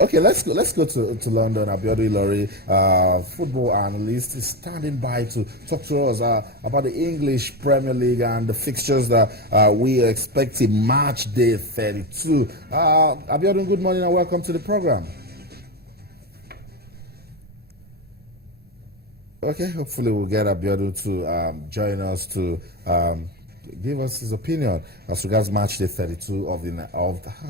Okay, let's go to London. Abiodun Ilori, football analyst, is standing by to talk to us about the English Premier League and the fixtures that we are expecting match day 32. Abiodun, good morning and welcome to the program. Okay, hopefully we'll get Abiodun to join us to give us his opinion as regards match day 32 of I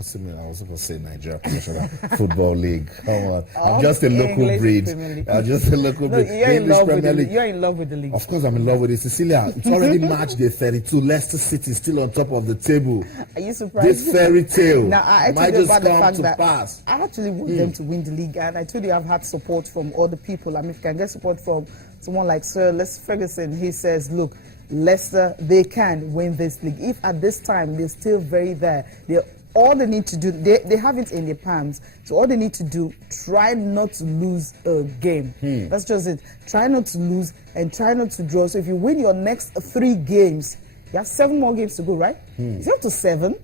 was supposed to say Nigeria Professional Football League. Come on, I'm just a local breed. I'm just a local breed. You're in love with the league. You're in love with the league. Of course, I'm in love with it. Cecilia, it's already match day 32. Leicester City is still on top of the table. Are you surprised? This fairy tale might just about the come fact to that pass. I actually want them to win the league, and I told you I've had support from other people. I mean, if you can get support from someone like Sir Les Ferguson, he says, look, Leicester, they can win this league. If at this time they're still very there, all they need to do, they have it in their palms. So all they need to do, try not to lose a game. That's just it. Try not to lose and try not to draw. So if you win your next 3 games, you have 7 more games to go, right? Is it up to 7?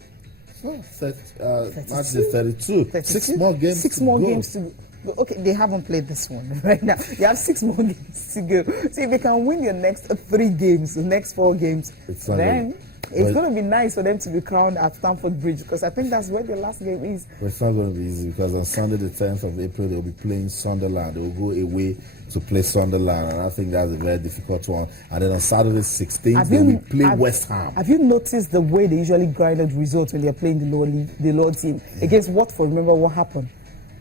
Match day 32. 6 more games. 6 more games to go. Okay, they haven't played this one right now. You have 6 more games to go. So if they can win your next 3 games, the next 4 games, then it's going to be nice for them to be crowned at Stamford Bridge, because I think that's where the last game is. But it's not going to be easy, because on Sunday the 10th of April they'll be playing Sunderland. They will go away to play Sunderland, and I think that's a very difficult one. And then on Saturday 16th they will play West Ham. Have you noticed the way they usually grind out results when they're playing the lower team against Watford? Remember what happened?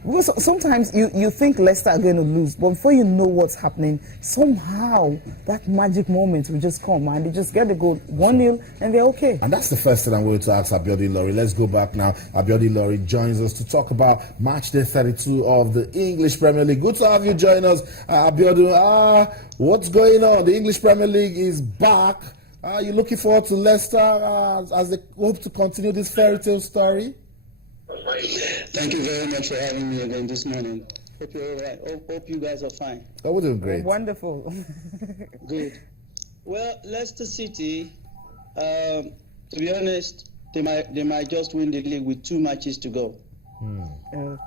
Because sometimes you think Leicester are going to lose, but before you know what's happening, somehow that magic moment will just come and they just get the goal 1-0 and they're okay. And that's the first thing I'm going to ask Abiodun Ilori. Let's go back now. Abiodun Ilori joins us to talk about match day 32 of the English Premier League. Good to have you join us, Abiodun. What's going on? The English Premier League is back. Are you looking forward to Leicester as they hope to continue this fairy tale story? Thank you very much for having me again this morning. Hope you're all right. Hope you guys are fine. Oh, we're doing great. Wonderful. Good. Well, Leicester City, to be honest, they might just win the league with 2 matches to go.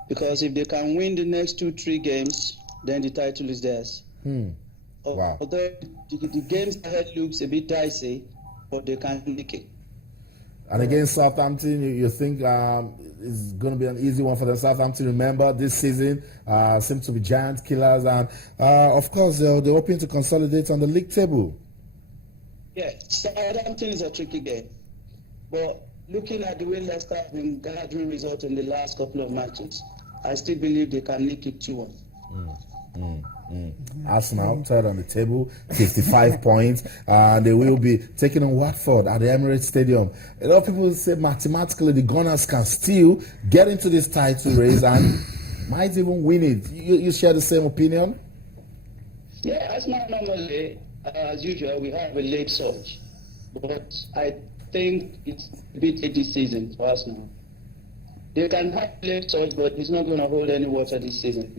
Because if they can win the next 2-3 games, then the title is theirs. Wow. Although the games ahead looks a bit dicey, but they can nick it. And against Southampton, you think it's going to be an easy one for them? Southampton, remember, this season seems to be giant killers. And, of course, they're hoping to consolidate on the league table. Yeah, Southampton is a tricky game. But looking at the way Leicester have been gathering results in the last couple of matches, I still believe they can nick it 2-1. Arsenal, third on the table, 55 points. They will be taking on Watford at the Emirates Stadium. A lot of people say mathematically the Gunners can still get into this title race and might even win it. You share the same opinion? Yeah, Arsenal normally, as usual, we have a late surge. But I think it's a bit late this season for Arsenal. They can have late surge, but it's not going to hold any water this season.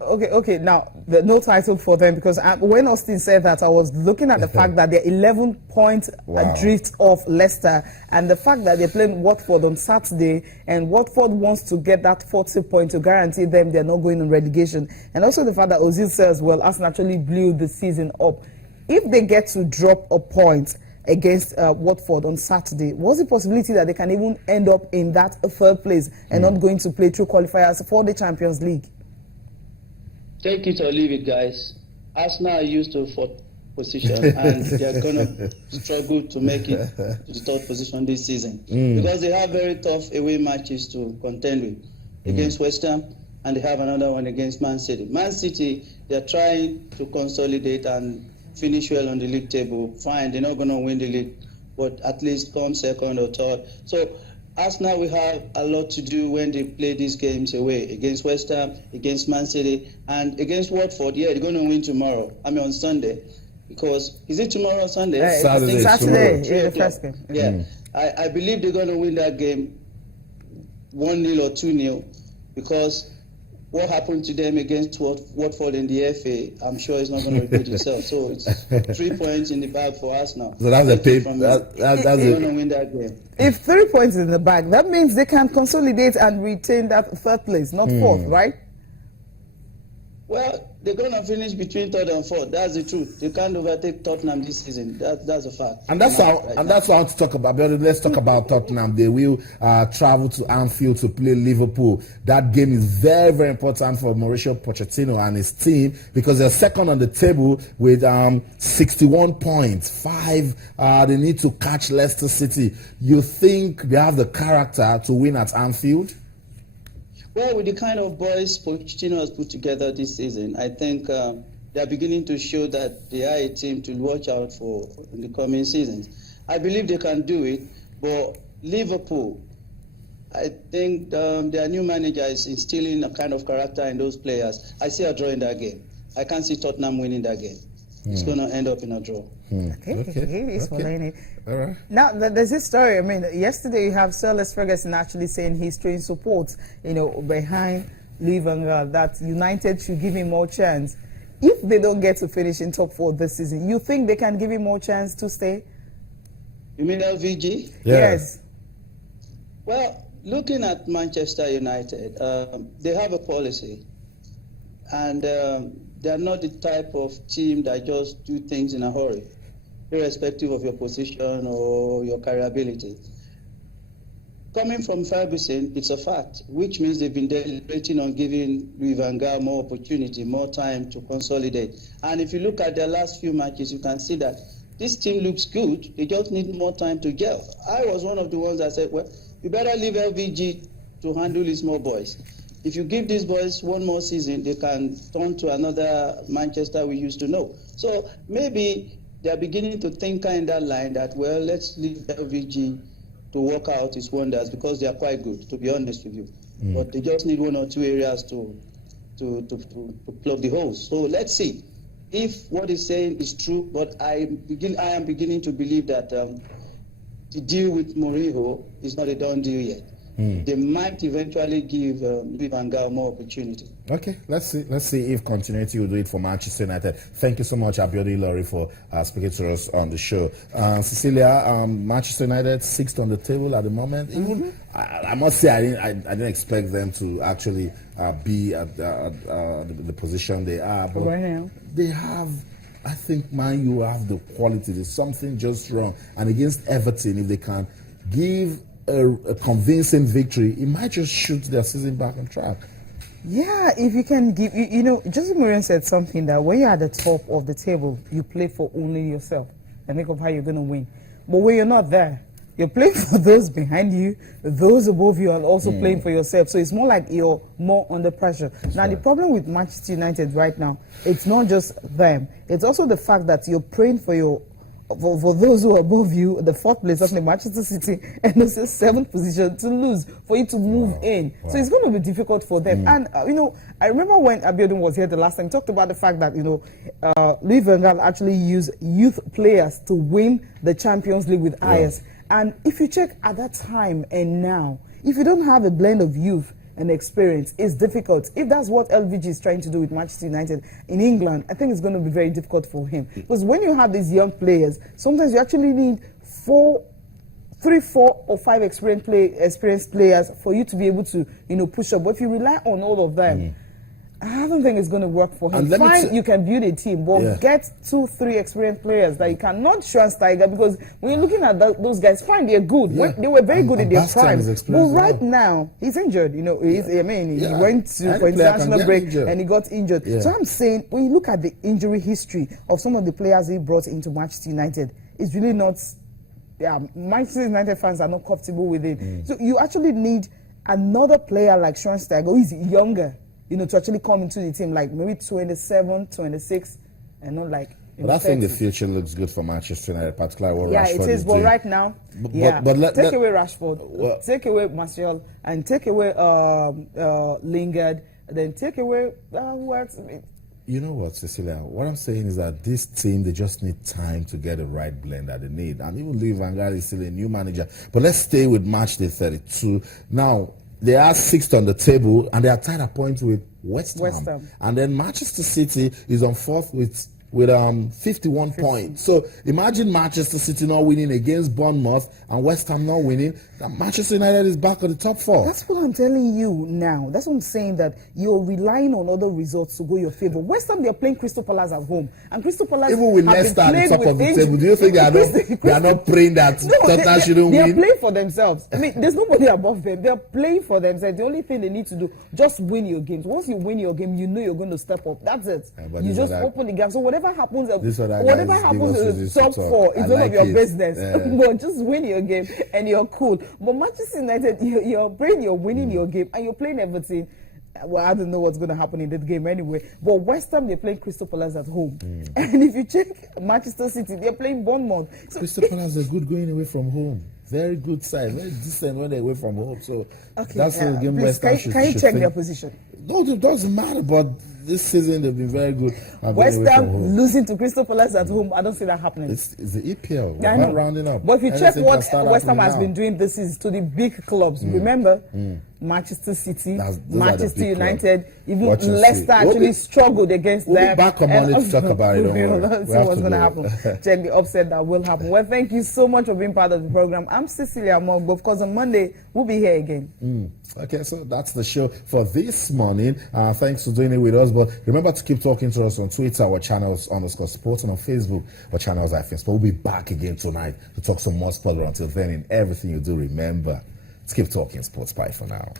Okay. Now, no title for them, because when Austin said that, I was looking at the fact that they're 11 points adrift of Leicester, and the fact that they're playing Watford on Saturday, and Watford wants to get that 40 point to guarantee them they're not going on relegation. And also the fact that Ozil says, well, Arsenal actually blew the season up. If they get to drop a point against Watford on Saturday, what's the possibility that they can even end up in that 3rd place and not going to play through qualifiers for the Champions League? Take it or leave it, guys. Arsenal are used to 4th position, and they're going to struggle to make it to the 3rd position this season. Because they have very tough away matches to contend with against West Ham, and they have another one against Man City. Man City, they're trying to consolidate and finish well on the league table. Fine, they're not going to win the league, but at least come 2nd or 3rd. So Arsenal will have a lot to do when they play these games away against West Ham, against Man City, and against Watford. Yeah, they're going to win tomorrow. On Sunday. Because, is it tomorrow or Sunday? Saturday. Yeah, the first game. Yeah. I believe they're going to win that game 1-0 or 2-0, because what happened to them against Watford in the FA, I'm sure it's not going to repeat itself. So it's 3 points in the bag for us now. So that's a paper. They're going to win that game. If 3 points in the bag, that means they can consolidate and retain that third place, not fourth, right? Well, they're going to finish between third and fourth. That's the truth. They can't overtake Tottenham this season. That's a fact. And that's how. And that's what I want to talk about. Let's talk about Tottenham. They will travel to Anfield to play Liverpool. That game is very, very important for Mauricio Pochettino and his team because they're second on the table with 61 points. They need to catch Leicester City. You think they have the character to win at Anfield? Well, with the kind of boys Pochettino has put together this season, I think they are beginning to show that they are a team to watch out for in the coming seasons. I believe they can do it, but Liverpool, I think their new manager is instilling a kind of character in those players. I see a draw in that game. I can't see Tottenham winning that game. It's going to end up in a draw. He's following it. All right. Now, there's this story. I mean, yesterday you have Sir Alex Ferguson actually saying he's showing support, behind Louis van Gaal, that United should give him more chance. If they don't get to finish in top 4 this season, you think they can give him more chance to stay? You mean LVG? Yeah. Yes. Well, looking at Manchester United, they have a policy, and they are not the type of team that just do things in a hurry, irrespective of your position or your career ability. Coming from Ferguson, it's a fact, which means they've been deliberating on giving Louis van Gaal more opportunity, more time to consolidate. And if you look at their last few matches, you can see that this team looks good. They just need more time to gel. I was one of the ones that said, well, you better leave LVG to handle his small boys. If you give these boys one more season, they can turn to another Manchester we used to know. So maybe they're beginning to think in that line that, well, let's leave LVG to work out his wonders because they are quite good, to be honest with you. But they just need 1 or 2 areas to plug the holes. So let's see if what he's saying is true. But I am beginning to believe that the deal with Mourinho is not a done deal yet. They might eventually give Louis van Gaal more opportunity. Okay, let's see if continuity will do it for Manchester United. Thank you so much, Abiodun Ilori, for speaking to us on the show. Cecilia, Manchester United 6th on the table at the moment. Even I must say I didn't expect them to actually be at the position they are. But right now, they have. I think Man U have the quality. There's something just wrong. And against Everton, if they can give a convincing victory, it might just shoot their season back on track. Yeah, if you can give, Jose Mourinho said something that when you're at the top of the table, you play for only yourself and think of how you're going to win. But when you're not there, you're playing for those behind you, those above you are also playing for yourself. So it's more like you're more under pressure. Now, the problem with Manchester United right now, it's not just them. It's also the fact that you're praying for for those who are above you, the 4th place, that's Manchester City, and also 7th position to lose for you to move in. So it's going to be difficult for them. And, I remember when Abiodun was here the last time, talked about the fact that, Louis van Gaal actually used youth players to win the Champions League with Ajax. And if you check at that time and now, if you don't have a blend of youth and experience, it's difficult. If that's what LVG is trying to do with Manchester United in England, I think it's going to be very difficult for him. Because when you have these young players, sometimes you actually need 3, 4, or 5 experienced players for you to be able to, push up. But if you rely on all of them, I don't think it's going to work for him. Fine, you can build a team, but get 2, 3 experienced players that you cannot Schweinsteiger, because when you're looking at those guys, fine, they're good. They were very good in their prime. But right now, he's injured. He went for international break and he got injured. So I'm saying, when you look at the injury history of some of the players he brought into Manchester United, it's really not. Manchester United fans are not comfortable with it. So you actually need another player like Schweinsteiger, who is younger, to actually come into the team, like maybe 27, 26, and not like. But I think the future looks good for Manchester United, particularly what Rashford it is. But doing. Right now, take away Rashford, take away Martial, and take away Lingard, then take away who else? You know what, Cecilia? What I'm saying is that this team, they just need time to get the right blend that they need. And even Louis van Gaal is still a new manager. But let's stay with match day 32. Now, They are sixth on the table, and they are tied at points with West West Ham. Ham. And then Manchester City is on fourth with 51 points. So imagine Manchester City not winning against Bournemouth and West Ham not winning. Manchester United is back on the top four. That's what I'm telling you now. That's what I'm saying, that you're relying on other results to go your favor. West Ham, they're playing Crystal Palace at home, and Crystal Palace, even with Leicester at the top of the table, do you think they are not praying that Tottenham shouldn't they win? are playing for themselves. I mean, there's nobody above them. They're playing for themselves. The only thing they need to do, just win your games. Once you win your game, you know you're going to step up. That's it. You just open the gap. So whatever happens, in the top four, it's none of your business. But just win your game and you're cool. But Manchester United, you're winning your game and you're playing Everton. Well, I don't know what's going to happen in that game anyway. But West Ham, they're playing Crystal Palace at home. And if you check Manchester City, they're playing Bournemouth. So Crystal Palace are good going away from home. Very good side, very decent when they're away from home. So that's the game. Please, can you check their position? No, it doesn't matter. But this season they've been very good. West Ham losing to Crystal Palace at home, I don't see that happening. It's the EPL. Yeah, We're not rounding up. But if you check what West Ham has been doing this is to the big clubs. Remember, Manchester City, Manchester United, even Leicester actually struggled against them. We'll be back on Monday to talk about it. We'll see what's going to happen. Check the upset that will happen. Well, thank you so much for being part of the program. I'm Cecilia Mogbo. Of course, on Monday, we'll be here again. Okay, so that's the show for this morning. Thanks for doing it with us. But remember to keep talking to us on Twitter, our channels _sports, and on Facebook, our channels _sports. We'll be back again tonight to talk some more sport. Until then, in everything you do, remember, let's keep talking sports. Bye for now.